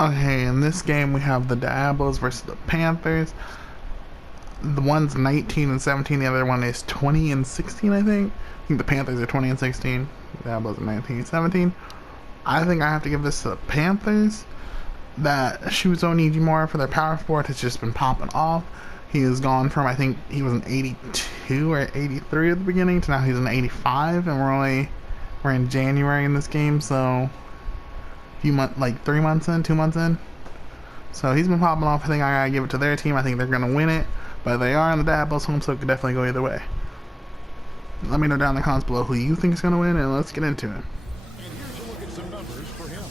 Okay, in this game we have the Diablos versus the Panthers. The one's 19 and 17, the other one is 20 and 16, I think. I think the Panthers are 20 and 16, the Diablos are 19 and 17. I think I have to give this to the Panthers. That Shuzo Nijimura for their power forward has just been popping off. He has gone from, I think he was an 82 or 83 at the beginning to now he's an 85, and we're in January in this game, so few months, like 3 months in, 2 months in. So he's been popping off. I think I gotta give it to their team. I think they're gonna win it, but they are in the Diablos home, so it could definitely go either way. Let me know down in the comments below who you think is gonna win, and let's get into it. And here's a look at some numbers for him.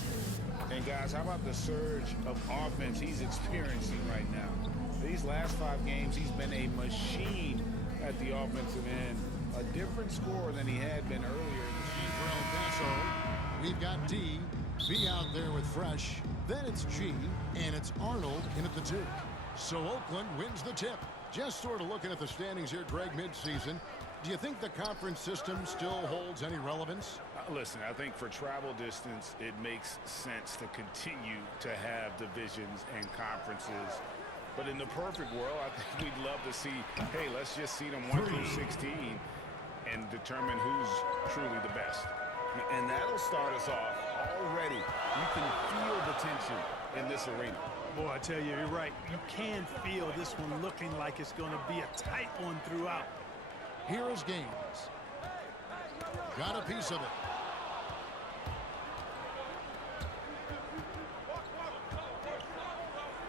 And guys, how about the surge of offense he's experiencing right now? These last 5 games, he's been a machine at the offensive end. A different score than he had been earlier in the season. We've got D. B out there with Fresh, then it's G, and it's Arnold in at the 2. So Oakland wins the tip. Just sort of looking at the standings here, Greg, mid-season. Do you think the conference system still holds any relevance? Listen, I think for travel distance, it makes sense to continue to have divisions and conferences. But in the perfect world, I think we'd love to see, hey, let's just seed them 1 through 16 and determine who's truly the best. And that'll start us off already. You can feel the tension in this arena. Boy, I tell you, you're right. You can feel this one looking like it's going to be a tight one throughout. Here is Gaines. Got a piece of it.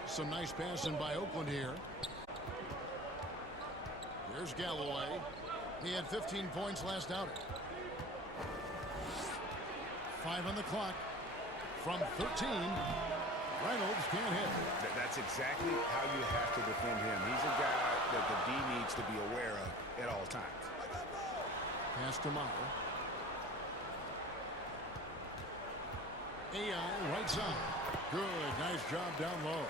Some nice passing by Oakland here. Here's Galloway. He had 15 points last outing. 5 on the clock. From 13, Reynolds can't hit. That's exactly how you have to defend him. He's a guy that the D needs to be aware of at all times. Pass to Meyer. AI right side. Good, nice job down low.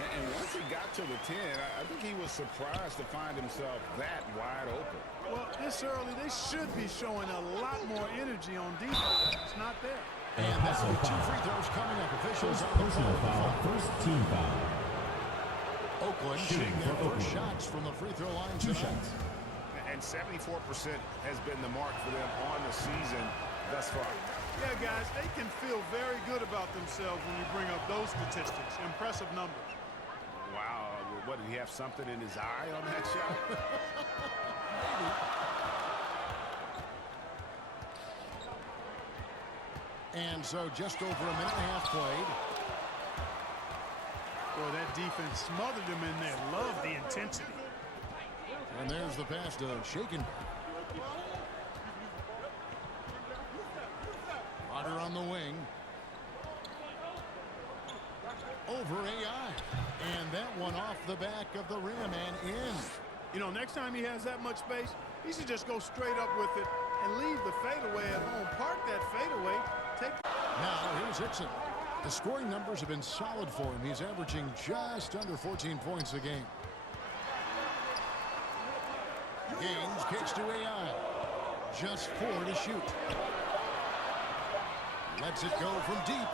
And once he got to the 10, I think he was surprised to find himself that wide open. Well, this early, they should be showing a lot more energy on defense. It's not there. And that's 2 free throws coming up. Officials on the foul. First team foul. Oakland shooting their first shots from the free throw line. 2 shots. And 74% has been the mark for them on the season thus far. Yeah, guys, they can feel very good about themselves when you bring up those statistics. Impressive numbers. Wow. What, did he have something in his eye on that shot? And so just over a minute and a half played. Boy, that defense smothered him in there. Love the intensity. And there's the pass to Shaken. Potter on the wing. Over AI. And that one off the back of the rim and in. You know, next time he has that much space, he should just go straight up with it and leave the fadeaway at home. Park that fadeaway. Now, here's Hickson. The scoring numbers have been solid for him. He's averaging just under 14 points a game. Gaines kicks to AI. Just 4 to shoot. Lets it go from deep.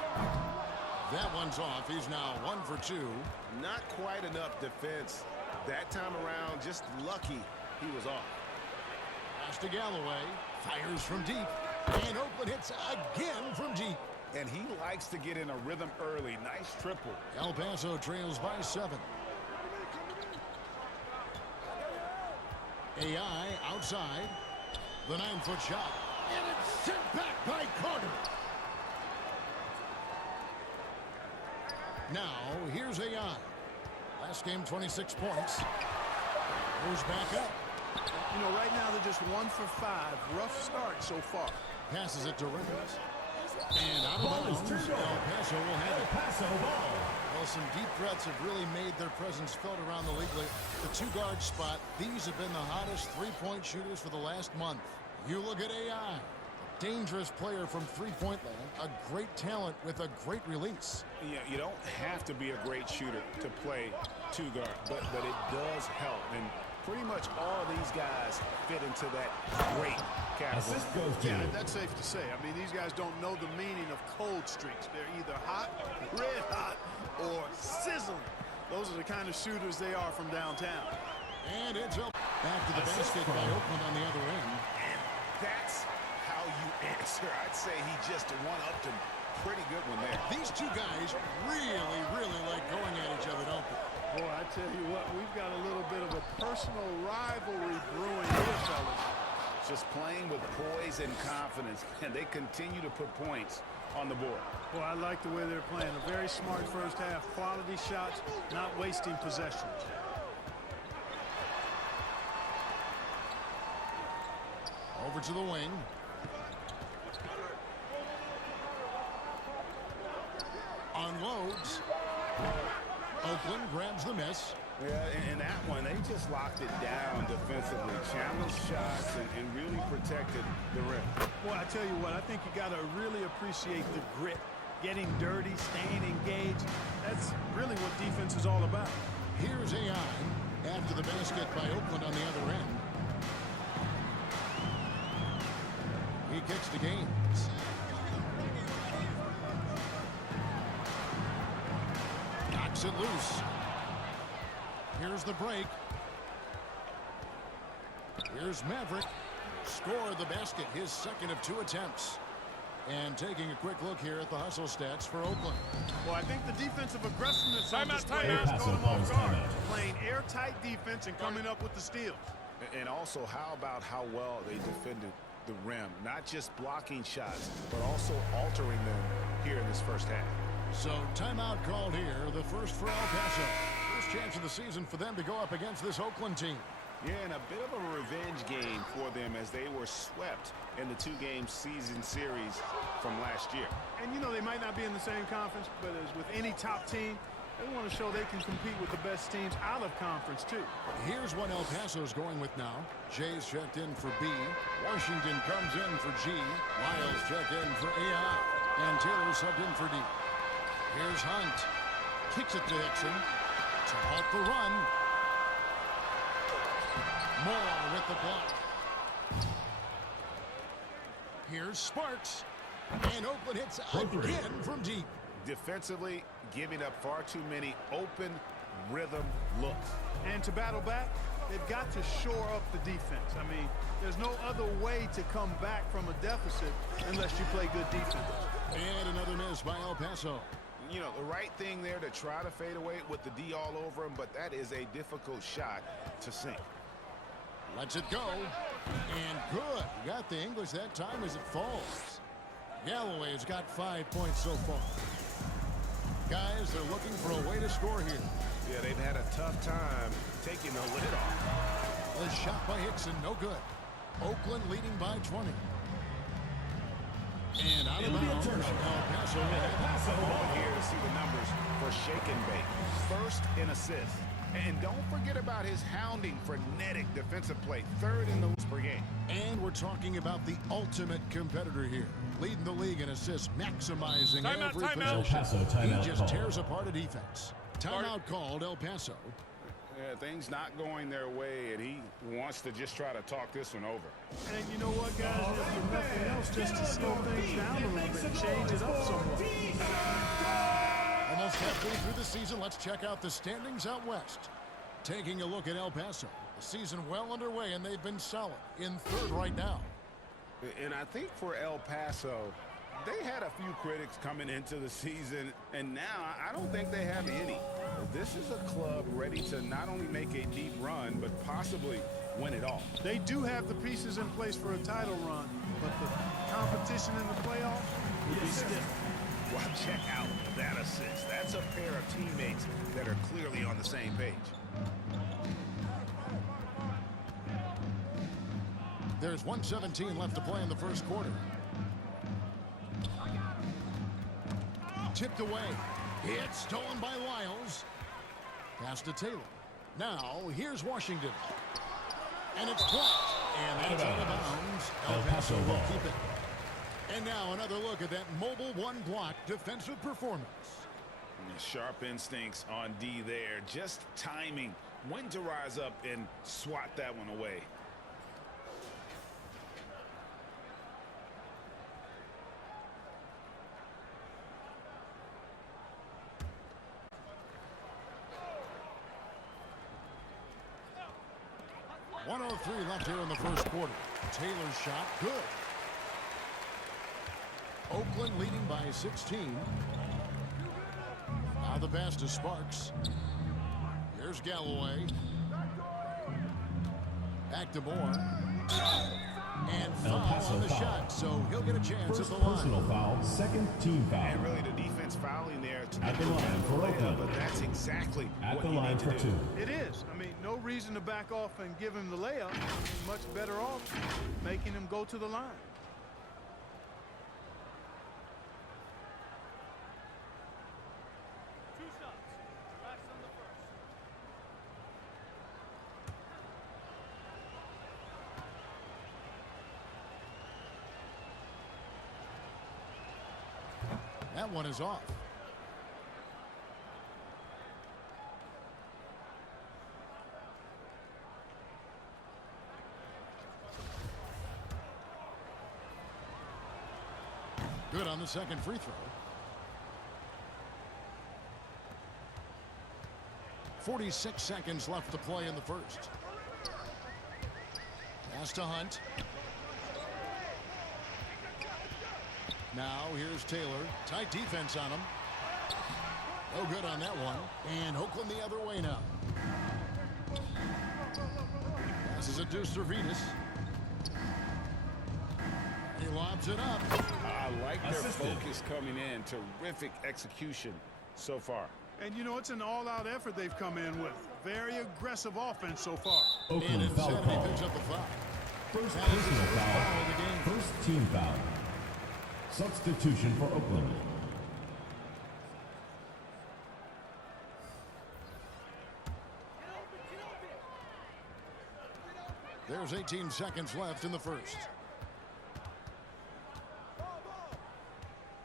That one's off. He's now 1 for 2. Not quite enough defense. That time around, just lucky he was off. Pass to Galloway. Fires from deep. And Oakland hits again from deep. And he likes to get in a rhythm early. Nice triple. El Paso trails by 7. AI outside. The 9-foot shot. And it's sent back by Carter. Now, here's AI. Last game, 26 points. Goes back up. You know, right now they're just 1 for 5. Rough start so far. Passes it to Reynolds. And out of bounds. El Paso will have it. Well, some deep threats have really made their presence felt around the league. The 2-guard spot, these have been the hottest 3-point shooters for the last month. You look at AI. Dangerous player from three-point land. A great talent with a great release. Yeah, you don't have to be a great shooter to play 2-guard, but it does help. And pretty much all of these guys fit into that great category. Yeah, that's safe to say. I mean, these guys don't know the meaning of cold streaks. They're either hot, red hot, Those are the kind of shooters they are from downtown. And it's up back to the basket by Oakland on the other end. And that's how you answer. I'd say he just one-upped him pretty good one there. These two guys really, really like going at each other, don't they? Boy, I tell you what, we've got a little bit of a personal rivalry brewing here, fellas. Just playing with poise and confidence, and they continue to put points on the board. Boy, I like the way they're playing. A very smart first half. Quality shots, not wasting possessions. Over to the wing. Unloads. Oakland grabs the miss. Yeah, in that one, they just locked it down defensively, challenged shots, and really protected the rim. Boy, I tell you what, I think you got to really appreciate the grit, getting dirty, staying engaged. That's really what defense is all about. Here's AI after the basket by Oakland on the other end. He kicks the games. Knocks it loose. Here's the break. Here's Maverick. Score the basket, his second of 2 attempts. And taking a quick look here at the hustle stats for Oakland. Well, I think the defensive aggressiveness on display has caught them off guard. Playing airtight defense and coming up with the steals. And also, how about how well they defended the rim? Not just blocking shots, but also altering them here in this first half. So timeout called here, the first for El Paso. First chance of the season for them to go up against this Oakland team. Yeah, and a bit of a revenge game for them as they were swept in the 2-game season series from last year. And, you know, they might not be in the same conference, but as with any top team, they want to show they can compete with the best teams out of conference, too. Here's what El Paso's going with now. Jay's checked in for B. Washington comes in for G. Lyles checked in for AI. And Taylor subbed in for D. Here's Hunt. Kicks it to Hickson to halt the run. Moore with the block. Here's Sparks. And Oakland hits again from deep. Defensively, giving up far too many open rhythm looks. And to battle back, they've got to shore up the defense. I mean, there's no other way to come back from a deficit unless you play good defense. And another miss by El Paso. You know, the right thing there to try to fade away with the D all over him, but that is a difficult shot to sink. Lets it go. And good. You got the English that time as it falls. Galloway's got 5 points so far. Guys, they're looking for a way to score here. Yeah, they've had a tough time taking the lid off. The shot by Hickson, no good. Oakland leading by 20. And out of bounds, El Paso will have here to see the numbers for Shake and Bake. First in assists. And don't forget about his hounding, frenetic defensive play. Third in the list per game. And we're talking about the ultimate competitor here. Leading the league in assists, maximizing every possession. He just tears apart a defense. Timeout called El Paso. Yeah, things not going their way, and he wants to just try to talk this one over. And you know what, guys? If nothing else, just to slow things down a little bit, change it up somewhat. Almost halfway through the season, let's check out the standings out west. Taking a look at El Paso. The season well underway, and they've been solid in third right now. And I think for El Paso, they had a few critics coming into the season, and now I don't think they have any. This is a club ready to not only make a deep run, but possibly win it all. They do have the pieces in place for a title run, but the competition in the playoffs will be stiff. Well, check out that assist. That's a pair of teammates that are clearly on the same page. There's 1:17 left to play in the first quarter. Tipped away. It's stolen by Lyles. Pass to Taylor. Now, here's Washington. And it's blocked. And that's out of bounds. El Paso will keep it. And now another look at that mobile one-block defensive performance. Sharp instincts on D there. Just timing when to rise up and swat that one away. 1:03 left here in the first quarter. Taylor's shot, good. Oakland leading by 16. Now the pass to Sparks. Here's Galloway. Back to Moore. And foul on the shot, so he'll get a chance at the line. Personal foul, second team foul. And really the defense fouling there to At the line for Oakland. but that's exactly At what the you line need to for do. 2. It is. I mean, no reason to back off and give him the layup. I mean, much better off making him go to the line. That one is off. Good on the second free throw. 46 seconds left to play in the first. Pass to Hunt. Now here's Taylor. Tight defense on him. No good on that one. And Oakland the other way now. Passes it to Servetus. He lobs it up. I like their focus coming in. Terrific execution so far. And, you know, it's an all-out effort they've come in with. Very aggressive offense so far. And Oakland foul Insanity call. picks up the foul. First That is his personal first foul foul, of the game. first team foul. Substitution for Oakland. There's 18 seconds left in the first.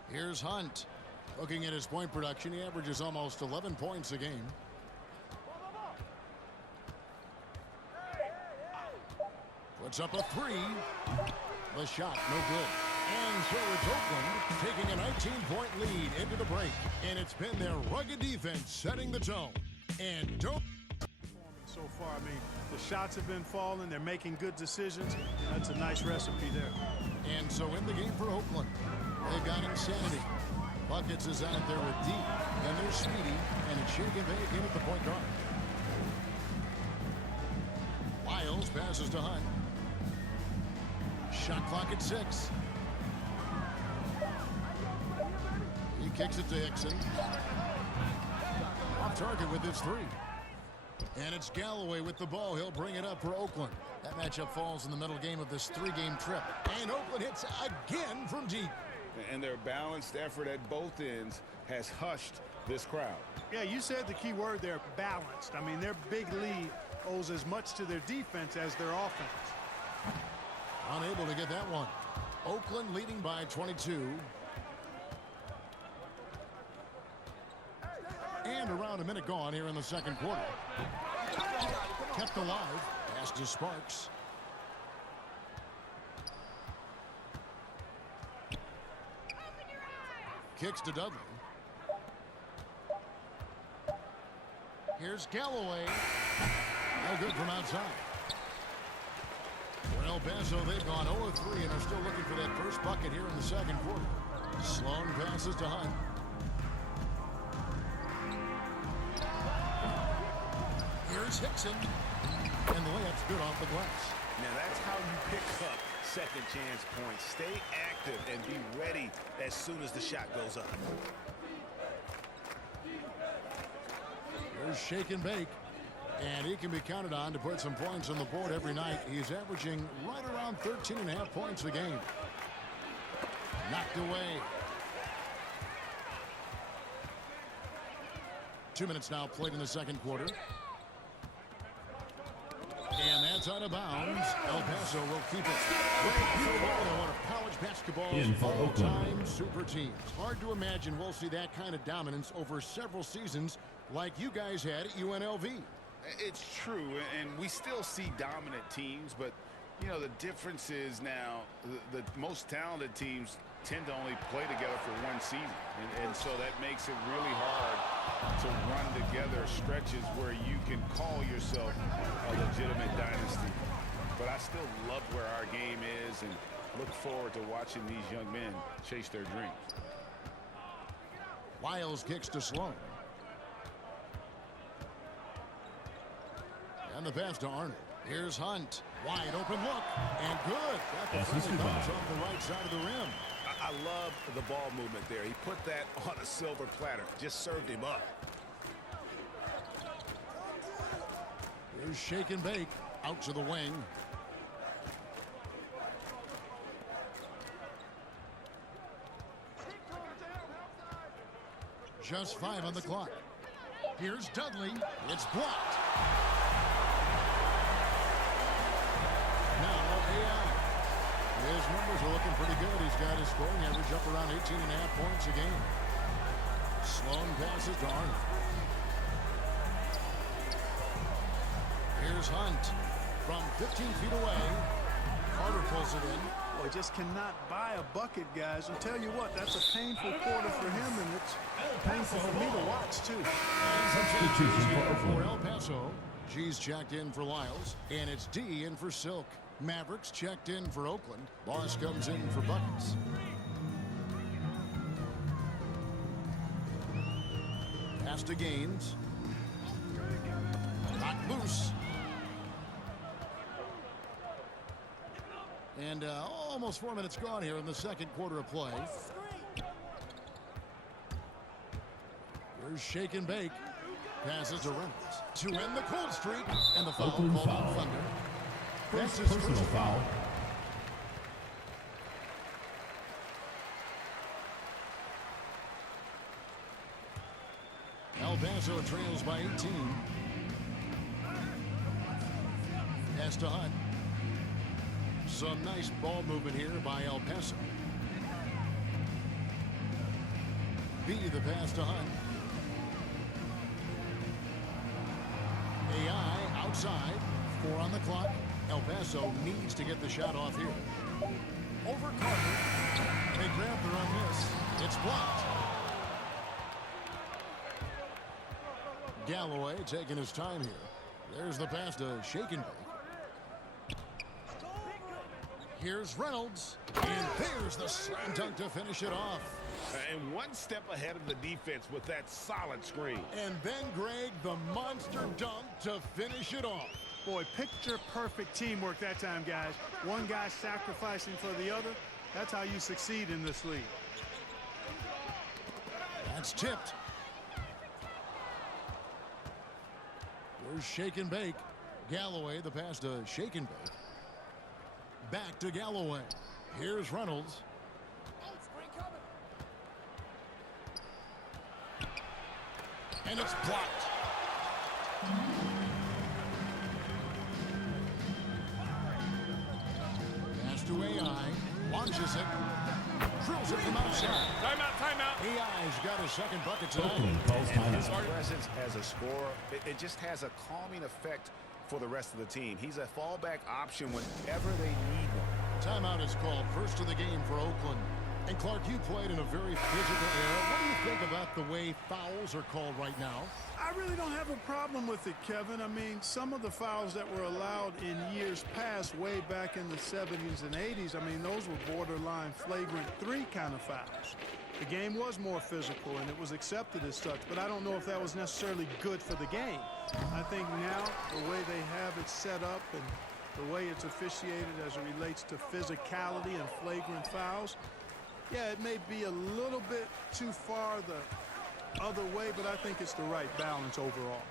Here's Hunt. Looking at his point production, he averages almost 11 points a game. Puts up a three. The shot, no good. And so it's Oakland taking a 19-point lead into the break. And it's been their rugged defense setting the tone. And don't... So far, I mean, the shots have been falling. They're making good decisions. That's a nice recipe there. And so in the game for Oakland, they've got Insanity. Buckets is out there with deep. And there's Speedy. And it's Shake and Bake in at the point guard. Wiles passes to Hunt. Shot clock at 6. He kicks it to Hickson. Off target with his 3. And it's Galloway with the ball. He'll bring it up for Oakland. That matchup falls in the middle game of this 3-game trip. And Oakland hits again from deep. And their balanced effort at both ends has hushed this crowd. Yeah, you said the key word there, balanced. I mean, their big lead owes as much to their defense as their offense. Unable to get that one. Oakland leading by 22. And around a minute gone here in the second quarter. Kept alive. Pass to Sparks. Kicks to Dudley. Here's Galloway. No good from outside. For El Paso, they've gone 0-3 and are still looking for that first bucket here in the second quarter. Sloan passes to Hunt. Here's Hickson. And the layup's good off the glass. Now that's how you pick up second chance points. Stay active and be ready as soon as the shot goes up. Here's Shake and Bake. And he can be counted on to put some points on the board every night. He's averaging right around 13.5 points a game. Knocked away. 2 minutes now played in the second quarter. And that's out of bounds. El Paso will keep it. One of college basketball's all-time super teams. Hard to imagine we'll see that kind of dominance over several seasons like you guys had at UNLV. It's true, and we still see dominant teams, but, you know, the difference is now the most talented teams tend to only play together for one season. And so that makes it really hard to run together stretches where you can call yourself a legitimate dynasty. But I still love where our game is and look forward to watching these young men chase their dreams. Lyles kicks to Sloan. And the pass to Arnold. Here's Hunt. Wide open look. And good. Got the friendly bounce off the right side of the rim. I love the ball movement there. He put that on a silver platter. Just served him up. Here's shake and bake. Out to the wing. Just 5 on the clock. Here's Dudley. It's blocked. Now AI. His numbers are looking pretty good. He's got his scoring average up around 18.5 points a game. Sloan passes to Arnold. Here's Hunt from 15 feet away. Carter pulls it in. Boy, just cannot buy a bucket, guys. I'll tell you what, that's a painful quarter for him, and it's painful for me to watch, too. Substitution For El Paso. G's checked in for Lyles, and it's D in for Silk. Mavericks checked in for Oakland. Boss comes in for Buckets. Pass to Gaines. Knocked loose. And almost 4 minutes gone here in the second quarter of play. Here's shake and bake. Passes to Reynolds to end the cold streak. And the foul Oakland called foul. on Thunder. First That's his personal first foul. El Paso trails by 18. Pass to Hunt. Some nice ball movement here by El Paso. B, the pass to Hunt. AI outside. 4 on the clock. El Paso needs to get the shot off here. Over Carter. They grab their own miss. It's blocked. Galloway taking his time here. There's the pass to shake and bake. Here's Reynolds. And there's the slam dunk to finish it off. And one step ahead of the defense with that solid screen. And then, Greg, the monster dunk to finish it off. Boy, picture-perfect teamwork that time, guys. One guy sacrificing for the other. That's how you succeed in this league. That's tipped. Here's shake and bake. Galloway, the pass to shake and bake. Back to Galloway. Here's Reynolds. And it's blocked. Pass to AI. Launches it. Drills it from outside. Timeout. AI's got his second bucket tonight. Oakland calls His timeout. presence as a scorer, it just has a calming effect for the rest of the team. He's a fallback option whenever they need one. Timeout is called. First of the game for Oakland. And Clark, you played in a very physical era. What do you think about the way fouls are called right now? I really don't have a problem with it, Kevin. I mean, some of the fouls that were allowed in years past, way back in the 70s and 80s, I mean, those were borderline flagrant 3 kind of fouls. The game was more physical, and it was accepted as such, but I don't know if that was necessarily good for the game. I think now, the way they have it set up and the way it's officiated as it relates to physicality and flagrant fouls, yeah, it may be a little bit too far the other way, but I think it's the right balance overall.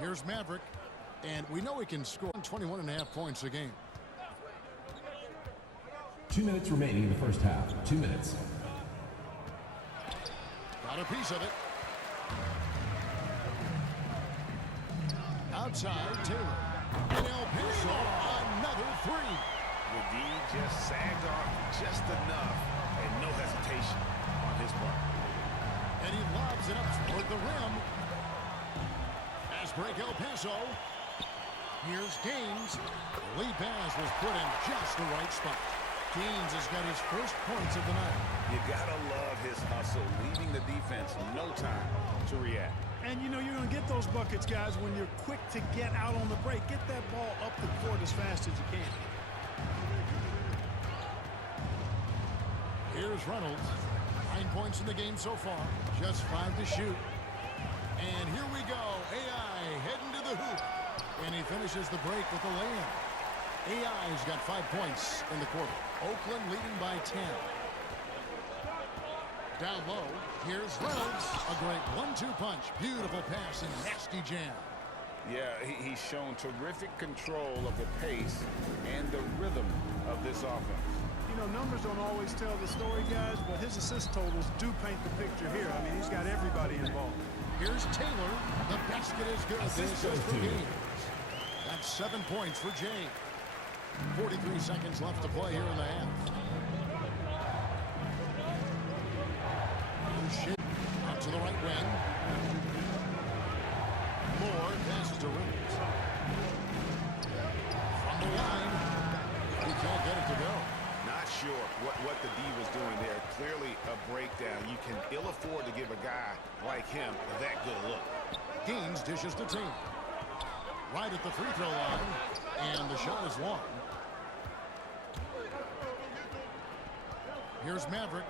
Here's Maverick, and we know he can score 21.5 points a game. 2 minutes remaining in the first half. 2 minutes. Got a piece of it. Outside, Taylor. And El Paso, another 3. The D just sagged off just enough and no hesitation on his part. And he lobs it up toward the rim. Fast break El Paso. Here's Gaines. The lead pass was put in just the right spot. Gaines has got his first points of the night. You gotta love his hustle, leaving the defense no time to react. And you know you're going to get those buckets, guys, when you're quick to get out on the break. Get that ball up the court as fast as you can. Here's Reynolds. 9 points in the game so far. Just 5 to shoot. And here we go. AI heading to the hoop. And he finishes the break with a layup. AI's got 5 points in the quarter. Oakland leading by 10. Down low, here's Reynolds. A great 1-2 punch. Beautiful pass and nasty jam. Yeah, he's shown terrific control of the pace and the rhythm of this offense. You know, numbers don't always tell the story, guys, but his assist totals do paint the picture here. I mean, he's got everybody involved. Here's Taylor. The basket is good. This is for Gaines. That's 7 points for Jay. 43 seconds left to play here in the half. Out to the right wing. Moore passes to Reynolds. From the line. He can't get it to go. Not sure what the D was doing there. Clearly a breakdown. You can ill afford to give a guy like him that good look. Gaines dishes to Taylor. Right at the free throw line. And the shot is long. Here's Maverick.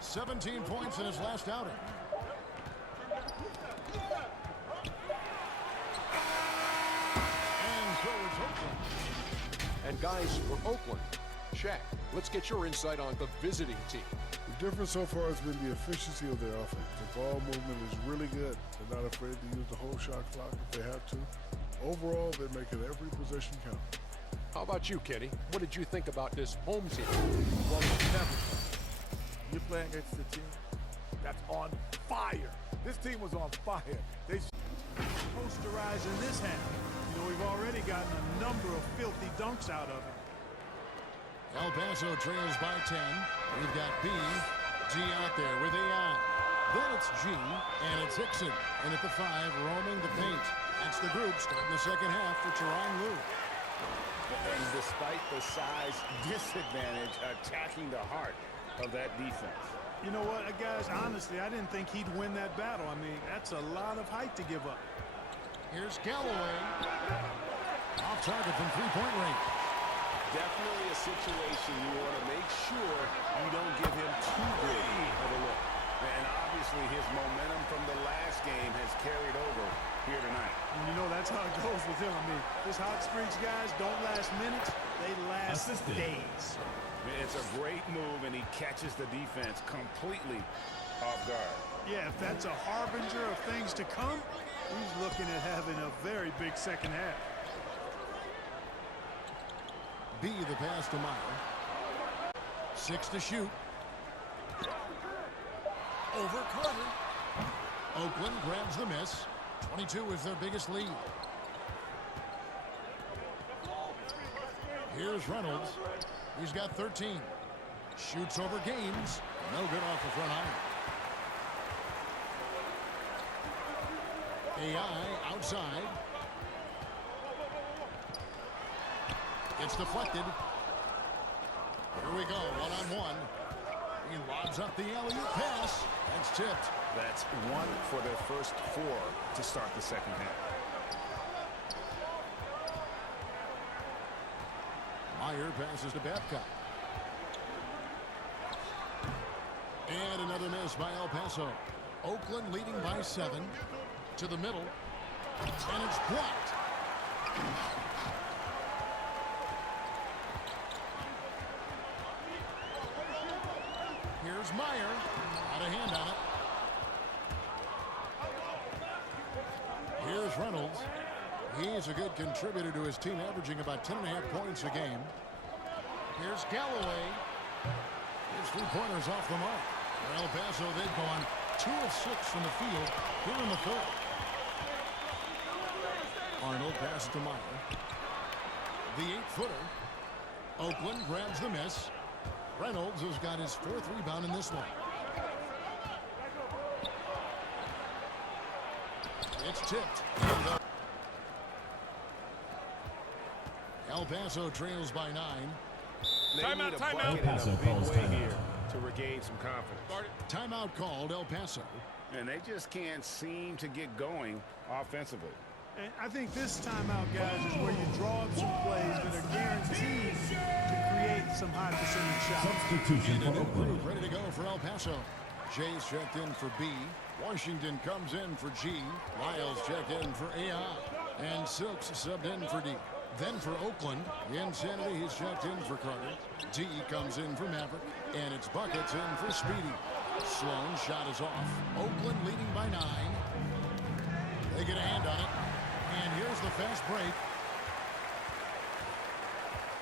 17 points in his last outing. And so it's Oakland. And guys, for Oakland, Shaq, let's get your insight on the visiting team. The difference so far has been the efficiency of their offense. The ball movement is really good. They're not afraid to use the whole shot clock if they have to. Overall, they're making every possession count. How about you, Kenny? What did you think about this home team? Well, it's never fun. You're playing against a team that's on fire. This team was on fire. They Posterizing this half. You know, we've already gotten a number of filthy dunks out of him. El Paso trails by 10. We've got B, G out there with AI. Then it's G, and it's Hickson. And at the 5, roaming the paint. That's the group starting the second half for Teron Lue. And despite the size disadvantage, attacking the heart of that defense. You know what, guys, honestly, I didn't think he'd win that battle. I mean, that's a lot of height to give up. Here's Galloway. Off target from three-point range. Definitely a situation you want to make sure you don't give him too big of a look. And obviously his momentum from the last game has carried over here tonight. And you know, that's how it goes with him. I mean, his hot streaks, guys, don't last minutes. They last days. It's a great move, and he catches the defense completely off guard. Yeah, if that's a harbinger of things to come, he's looking at having a very big second half. B, the pass to Meyer. 6 to shoot. Over Carter. Oakland grabs the miss. 22 is their biggest lead. Here's Reynolds. He's got 13. Shoots over Gaines. No good off the front iron. AI outside. It's deflected. Here we go, one-on-one. He lobs up the alley-oop pass. That's tipped. That's 1 for their first 4 to start the second half. Meyer passes to Babcock. And another miss by El Paso. Oakland leading by 7. To the middle. And it's blocked. Here's Meyer. Out of hand on it. Here's Reynolds. He's a good contributor to his team, averaging about 10.5 points a game. Here's Galloway. His three-pointers off the mark. For El Paso, they've gone 2 of 6 from the field here in the third. Arnold passes to Meyer. The 8-footer. Oakland grabs the miss. Reynolds has got his 4th rebound in this one. It's tipped. El Paso trails by 9. They Timeout, need a timeout. bucket El in Paso a big calls way timeout. here to regain some confidence. Timeout called El Paso. And they just can't seem to get going offensively. And I think this timeout, guys, is where you draw up some plays that are guaranteed to create some high percentage shots. Substitution for Oakland. Ready to go for El Paso. Jay's checked in for B. Washington comes in for G. Lyles checked in for AI. And Silks subbed in for D. Then for Oakland, Insanity, he's checked in for Carter. D comes in for Maverick. And it's Buckets in for Speedy. Sloan's shot is off. Oakland leading by 9. They get a hand on it. And here's the fast break.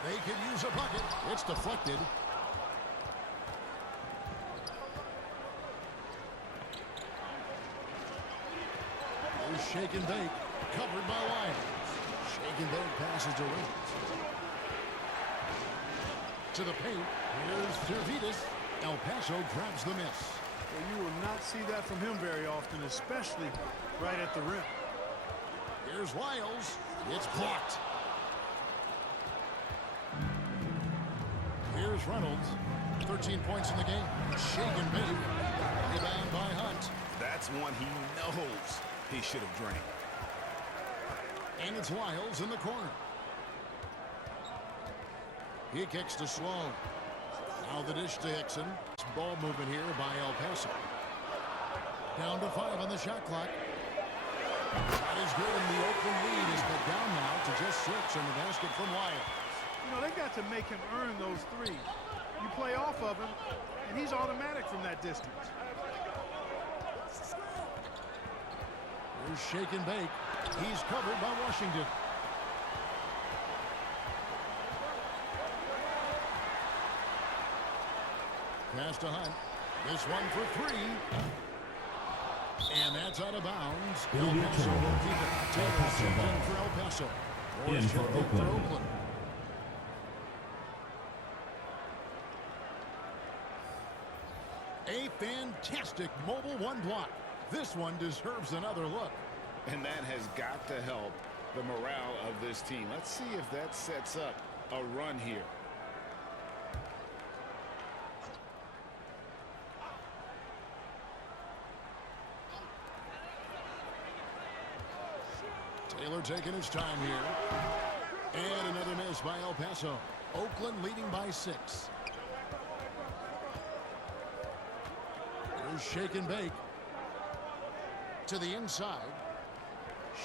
They could use a bucket. It's deflected. Here's Shake and Bake. Covered by Lyons. Shake and Bake passes to Reynolds. To the paint. Here's Cervitas. El Paso grabs the miss. Well, you will not see that from him very often, especially right at the rim. Here's Lyles. It's blocked. Here's Reynolds. 13 points in the game. Shake and Bake. Rebound by Hunt. That's one he knows he should have drained. And it's Lyles in the corner. He kicks to Sloan. Now the dish to Hickson. Ball movement here by El Paso. Down to 5 on the shot clock. Shot is good, and the Oakland lead is cut down now to just 6 on the basket from Lyles. You know, they got to make him earn those threes. You play off of him, and he's automatic from that distance. Here's Shake and Bake. He's covered by Washington. Pass to Hunt. This one for 3. And that's out of bounds. El Paso will keep it. Taylor checked in for El Paso. In for checked Oakland. A fantastic mobile one block. This one deserves another look. And that has got to help the morale of this team. Let's see if that sets up a run here. Taylor taking his time here. And another miss by El Paso. Oakland leading by 6. Here's Shake and Bake. To the inside.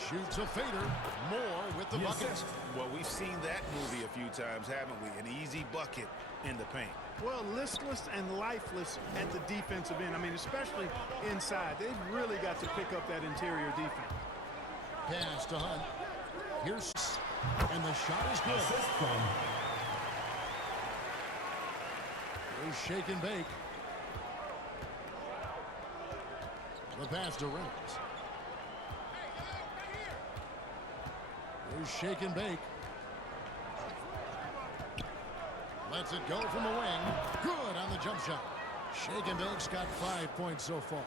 Shoots a fader. Moore with the bucket. Well, we've seen that movie a few times, haven't we? An easy bucket in the paint. Well, listless and lifeless at the defensive end. I mean, especially inside. They've really got to pick up that interior defense. Pass to Hunt. Here's and the shot is good. Here's Shake and Bake. The pass to Reynolds. Here's Shake and Bake. Lets it go from the wing. Good on the jump shot. Shake and Bake's got 5 points so far.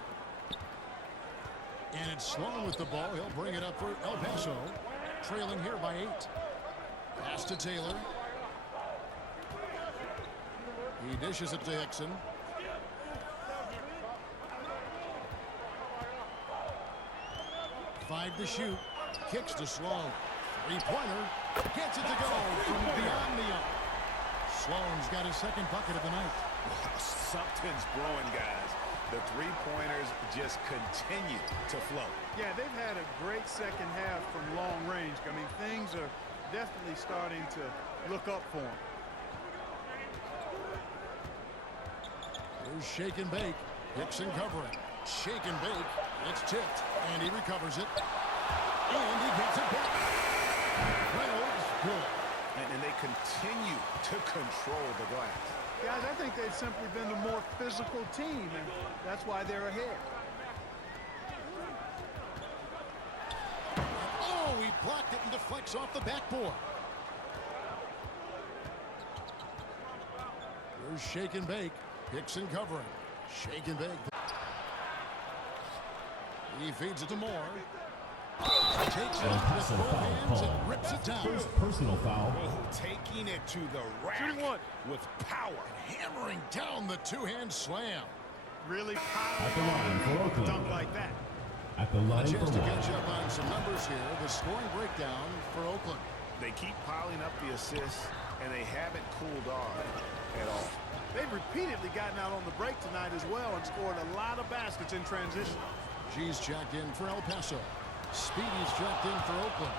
And it's Sloan with the ball. He'll bring it up for El Paso. Trailing here by 8. Pass to Taylor. He dishes it to Hickson. Five to shoot. Kicks to Sloan. Three-pointer. Gets it to go from beyond the arc. Sloan's got his second bucket of the night. Something's brewing, guys. The three-pointers just continue to flow. Yeah, they've had a great second half from long range. I mean, things are definitely starting to look up for them. Here's Shake and Bake. Hickson covering. Shake and Bake. It's tipped. And he recovers it. And he gets it back. Reynolds, good. And they continue to control the glass. Guys, I think they've simply been the more physical team, and that's why they're ahead. Oh, he blocked it and deflects off the backboard. Here's Shake and Bake. Hickson covering. Shake and Bake. He feeds it to Moore. Takes it El with Paso both foul hands call. and rips it down. First personal foul. Oh, taking it to the rack with power. Hammering down the two-hand slam. Really At the line for powerful Oakland. dunk like that. At the A line for chance to one. catch up on some numbers here. The scoring breakdown for Oakland. They keep piling up the assists, and they haven't cooled off at all. They've repeatedly gotten out on the break tonight as well and scored a lot of baskets in transition. G's checked in for El Paso. Speedy's checked in for Oakland.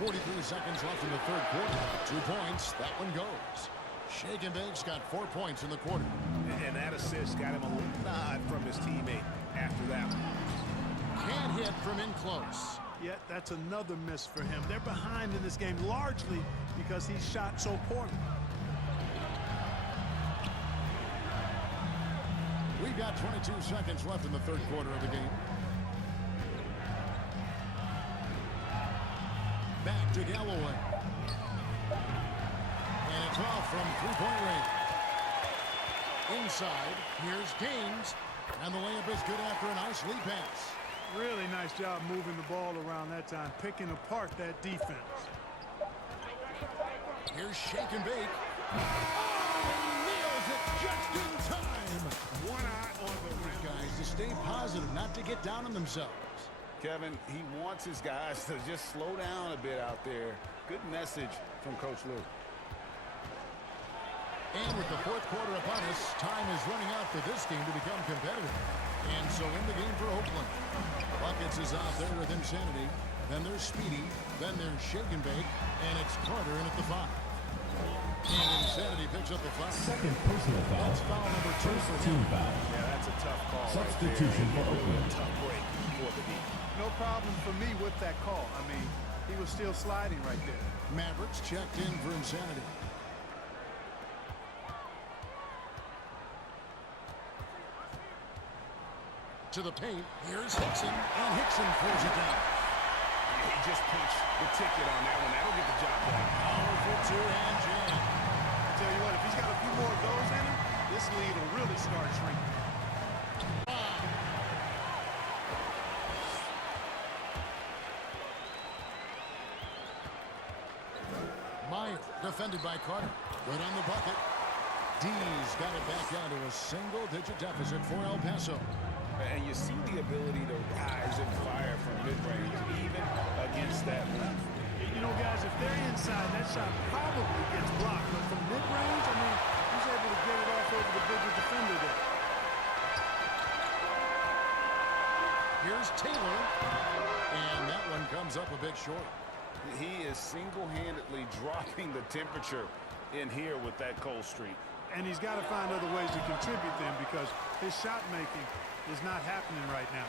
.43 seconds left in the third quarter. 2 points. That one goes. Shake and Bake's got 4 points in the quarter. And that assist got him a little nod from his teammate after that one. Can't hit from in close. Yet that's another miss for him. They're behind in this game largely because he shot so poorly. We've got 22 seconds left in the third quarter of the game. Back to Galloway. And it's off from three-point range. Inside, here's Gaines. And the layup is good after a nice lead pass. Really nice job moving the ball around that time, picking apart that defense. Here's Shake and Bake. Oh, nails it just in time. One eye on the These guys to stay positive, not to get down on themselves. Kevin, he wants his guys to just slow down a bit out there. Good message from Coach Lou. And with the fourth quarter upon us, time is running out for this game to become competitive. And so in the game for Oakland. Buckets is out there with Insanity. Then there's Speedy. Then there's Shake and Bake. And it's Carter in at the 5. And Insanity picks up the foul. Second personal foul. That's foul number 2 First for team him. foul. Yeah, that's a tough call. Substitution for Oakland. Tough break for the D. No problem for me with that call. I mean, he was still sliding right there. Mavericks checked in for Insanity. To the paint. Here's Hickson. And Hickson throws it down. He just punched the ticket on that one. That'll get the job done. Powerful two-hand jam. I tell you what, if he's got a few more of those in him, this lead will really start shrinking. Meyer, defended by Carter. Good on the bucket. D's got it back down to a single-digit deficit for El Paso. And you see the ability to rise and fire from mid-range, even against that length. You know, guys, if they're inside, that shot probably gets blocked. But from mid-range, I mean, he's able to get it off over the bigger defender there. Here's Taylor. And that one comes up a bit short. He is single-handedly dropping the temperature in here with that cold streak. And he's got to find other ways to contribute then because his shot making is not happening right now.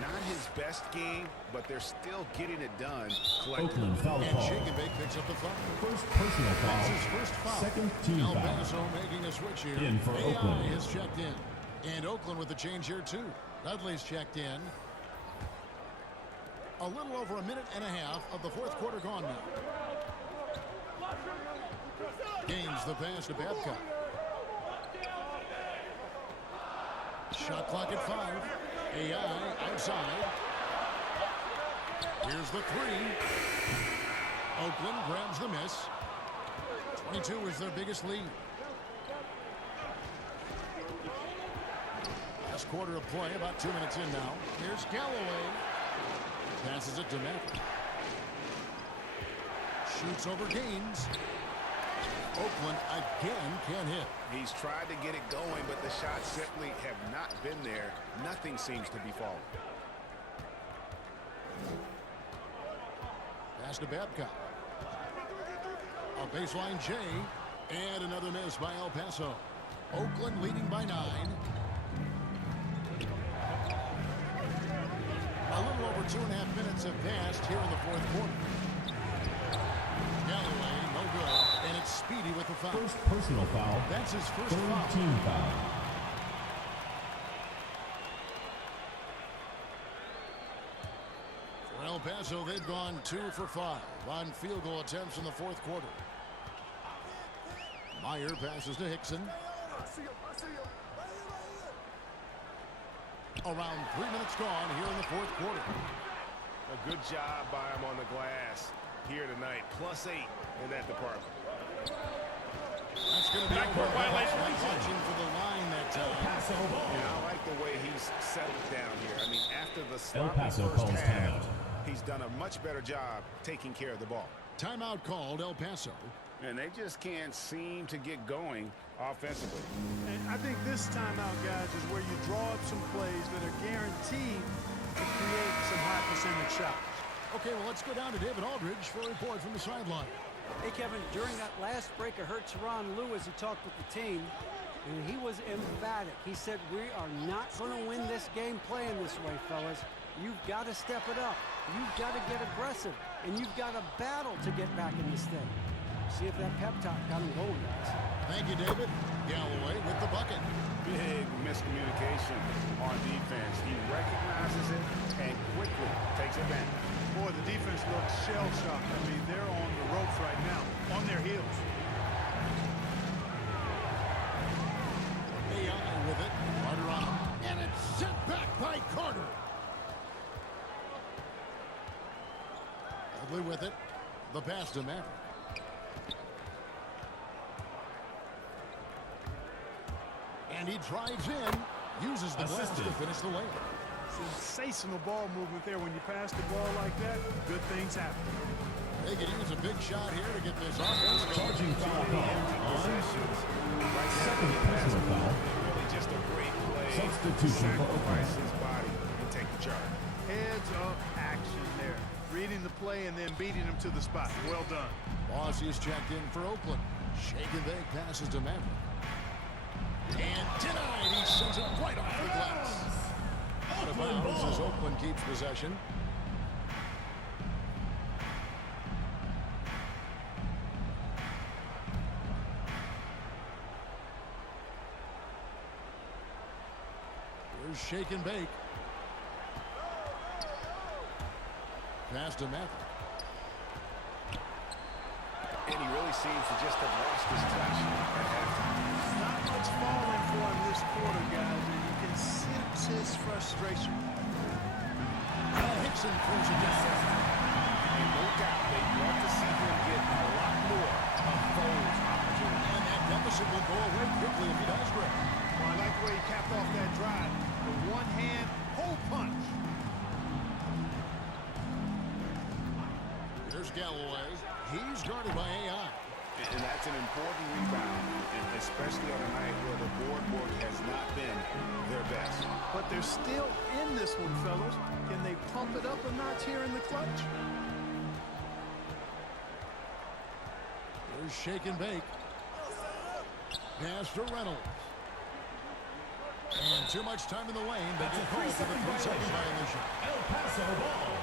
Not his best game, but they're still getting it done collectively. Oakland foul And call. Shake and Bake picks up the foul. First personal foul. That's his first foul. Second team El foul. Paso making a switch here. In for AI Oakland. is checked in. And Oakland with the change here too. Dudley's checked in. A little over a minute and a half of the fourth quarter gone now. Gains the pass to Babcock. Shot clock at 5. AI outside. Here's the 3. Oakland grabs the miss. 22 is their biggest lead. Last quarter of play, about 2 minutes in now. Here's Galloway. Passes it to Mack. Shoots over Gaines. Oakland again can't hit. He's tried to get it going, but the shots simply have not been there. Nothing seems to be falling. Pass to Babcock. A baseline J. And another miss by El Paso. Oakland leading by 9. A little over 2.5 minutes have passed here in the fourth quarter. Galloway, no good. And it's Speedy with the foul. First personal foul. That's his first Third foul. team foul. For El Paso, they've gone 2 for 5 on field goal attempts in the fourth quarter. Meyer passes to Hickson. Around 3 minutes gone here in the fourth quarter. A good job by him on the glass here tonight. +8 in that department. That's going to be over. Watching for the line that time. I like the way he's settled down here. I mean, after the sloppy Paso first calls half, timeout. he's done a much better job taking care of the ball. Timeout called El Paso. And they just can't seem to get going offensively. And I think this timeout, guys, is where you draw up some plays that are guaranteed to create some high percentage shots. Okay, well, let's go down to David Aldridge for a report from the sideline. Hey, Kevin, during that last break, I heard Teron Lewis, he talked with the team, and he was emphatic. He said, we are not going to win this game playing this way, fellas. You've got to step it up. You've got to get aggressive, and you've got to battle to get back in this thing. See if that pep talk got him going, guys. Thank you, David. Galloway with the bucket. Big miscommunication on defense. He recognizes it and quickly takes advantage. Boy, the defense looks shell-shocked. I mean, they're on the ropes right now, on their heels. AI with it. Carter on him. And it's sent back by Carter. Bradley with it. The pass to Maverick. And he drives in. Uses the glass to finish the layup. Sensational ball movement there. When you pass the ball like that, good things happen. They could use a big shot here to get this offense going. Charging foul call on second personal foul. Really just a great play. Substitution for Sacrifice Oakland. his body and take the charge. Heads up action there. Reading the play and then beating him to the spot. Well done. Bossy is checked in for Oakland. Shake and bake passes to Maverick. And denied. He sends it right off the glass. Out of bounds as Oakland keeps possession. Here's shake and bake. Pass to Maverick. And he really seems to just have lost his touch at halftime. Not much falling for him this quarter, guys, and you can sense his frustration. Hickson throws it down. And no doubt they'd love to see him get a lot more of those opportunities. And that deficit will go away quickly if he does, Greg. Well, I like the way he capped off that drive. The one-hand hole punch. Here's Galloway. He's guarded by AI. And that's an important rebound, and especially on a night where the board work has not been their best. But they're still in this one, fellas. Can they pump it up a notch here in the clutch? There's shake and bake. Pass to Reynolds. And too much time in the lane. They get called for the 3-second violation. El Paso ball.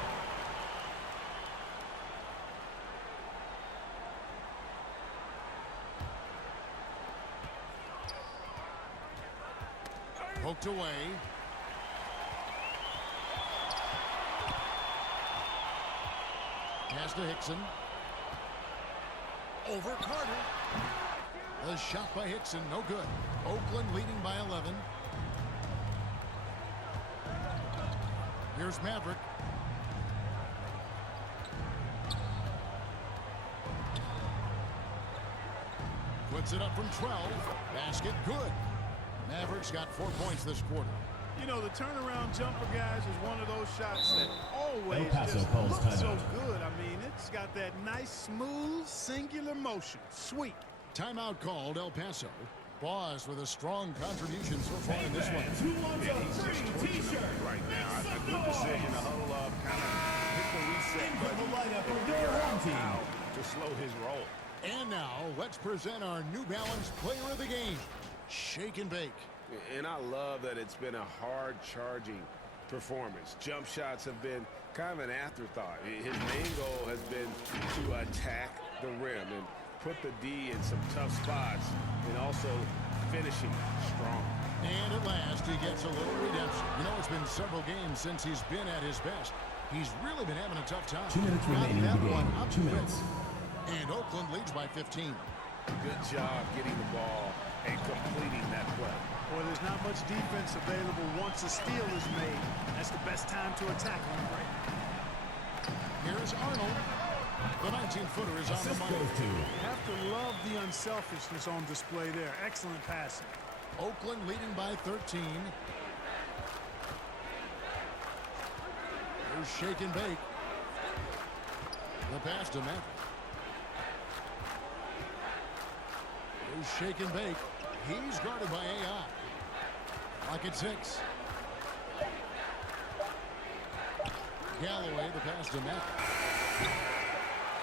Poked away. Pass to Hickson. Over Carter. The shot by Hickson, no good. Oakland leading by 11. Here's Maverick. Puts it up from 12. Basket good. Mavericks got 4 points this quarter. You know, the turnaround jumper, guys, is one of those shots that always El Paso just calls looks so timeout. good. I mean, it's got that nice, smooth, singular motion. Sweet. Timeout called El Paso. Boss with a strong contribution so far in this one. Who wants a free T-shirt? Right now, a good decision to huddle up, kind of hit the reset In for the button, lineup and of figure your home out team. how to slow his roll. And now, let's present our New Balance player of the game, Shake and Bake. And I love that it's been a hard-charging performance. Jump shots have been kind of an afterthought. His main goal has been to attack the rim and put the D in some tough spots and also finishing strong. And at last, he gets a little redemption. You know, it's been several games since he's been at his best. He's really been having a tough time. 2 minutes Got remaining in that the one game. up 2 quick. minutes. And Oakland leads by 15. Good job getting the ball and completing that play. Well, there's not much defense available once a steal is made. That's the best time to attack him right now. Here's Arnold. The 19-footer is on the money. You have to love the unselfishness on display there. Excellent passing. Oakland leading by 13. Here's shake and bake. The pass to Matt. Here's shake and bake. He's guarded by AI. Like it's 6. Galloway, the pass to Matt.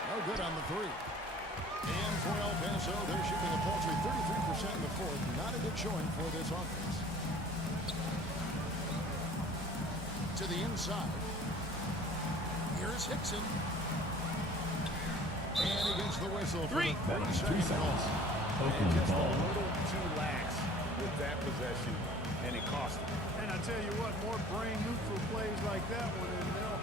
No good on the 3. And for El Paso, they're shooting a paltry 33% in the fourth. Not a good showing for this offense. To the inside. Here's Hickson. And he gets the whistle for the 30-second call. And just a little too lax with that possession, and it cost him. And I tell you what, more brain-neutral plays like that one, and they'll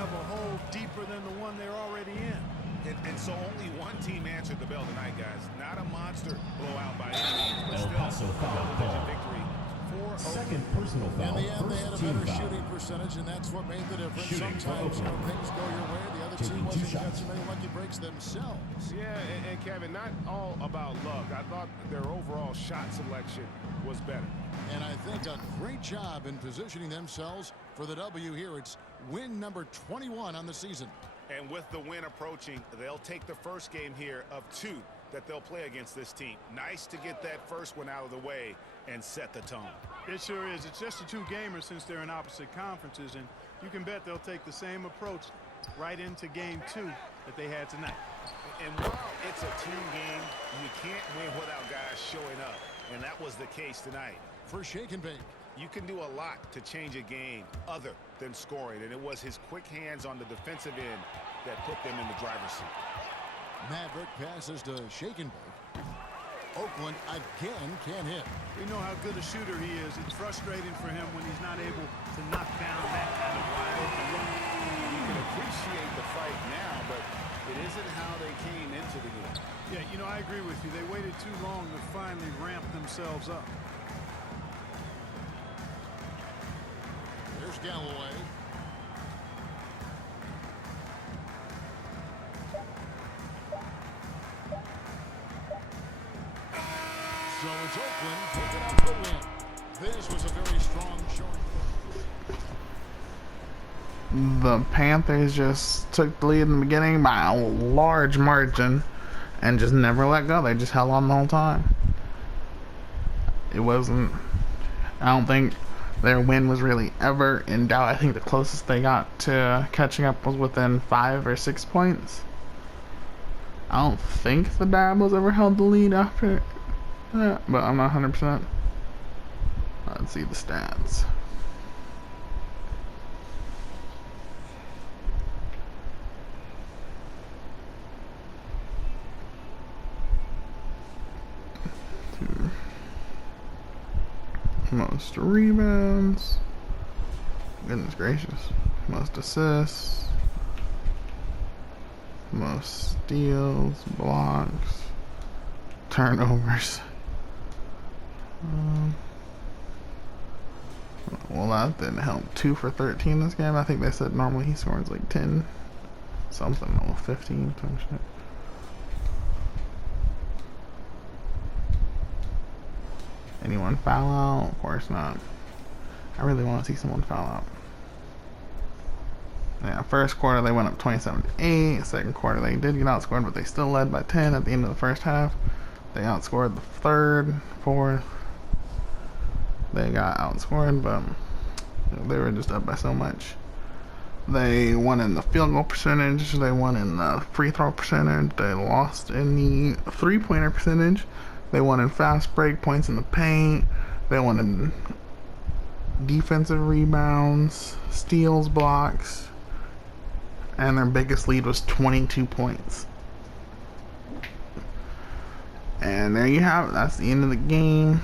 have a hole deeper than the one they're already in. And so only one team answered the bell tonight, guys. Not a monster blowout by any means, but still a double-digit victory for Second personal foul. In the end, they had a First team better foul. shooting percentage, and that's what made the difference. Shooting for Sometimes when Oakland. things go your way, the other Taking team two wasn't got shots. so many lucky breaks themselves. Yeah, and Kevin, not all about luck. I thought their overall shot selection was better. And I think a great job in positioning themselves for the W here. It's win number 21 on the season. And with the win approaching, they'll take the first game here of 2 that they'll play against this team. Nice to get that first one out of the way and set the tone. It sure is. It's just a 2-gamer since they're in opposite conferences, and you can bet they'll take the same approach right into game 2 that they had tonight. And while it's a team game, you can't win without guys showing up. And that was the case tonight. For shake and bake. You can do a lot to change a game other than scoring, and it was his quick hands on the defensive end that put them in the driver's seat. Maverick passes to shake and bake. Oakland again can't hit. We know how good a shooter he is. It's frustrating for him when he's not able to knock down that kind of wide open look. You can appreciate the fight now, but it isn't how they came into the game. Yeah, you know, I agree with you. They waited too long to finally ramp themselves up. There's Galloway. So it's Oakland picking up the win. This was a very strong showing. The Panthers just took the lead in the beginning by a large margin and just never let go. They just held on the whole time. It wasn't, I don't think their win was really ever in doubt. I think the closest they got to catching up was within 5 or 6 points. I don't think the Diablos ever held the lead after that, but I'm not 100%. Let's see the stats. Most rebounds. Goodness gracious. Most assists. Most steals, blocks, turnovers. Well, that didn't help. 2 for 13 this game. I think they said normally he scores like 10 something, or 15, some shit. Anyone foul out? Of course not. I really want to see someone foul out. Yeah, first quarter they went up 27-8. Second quarter they did get outscored, but they still led by 10 at the end of the first half. They outscored the third, fourth. They got outscored, but they were just up by so much. They won in the field goal percentage. They won in the free throw percentage. They lost in the three-pointer percentage. They won in fast break points in the paint. They won in defensive rebounds, steals, blocks, and their biggest lead was 22 points. And there you have it. That's the end of the game.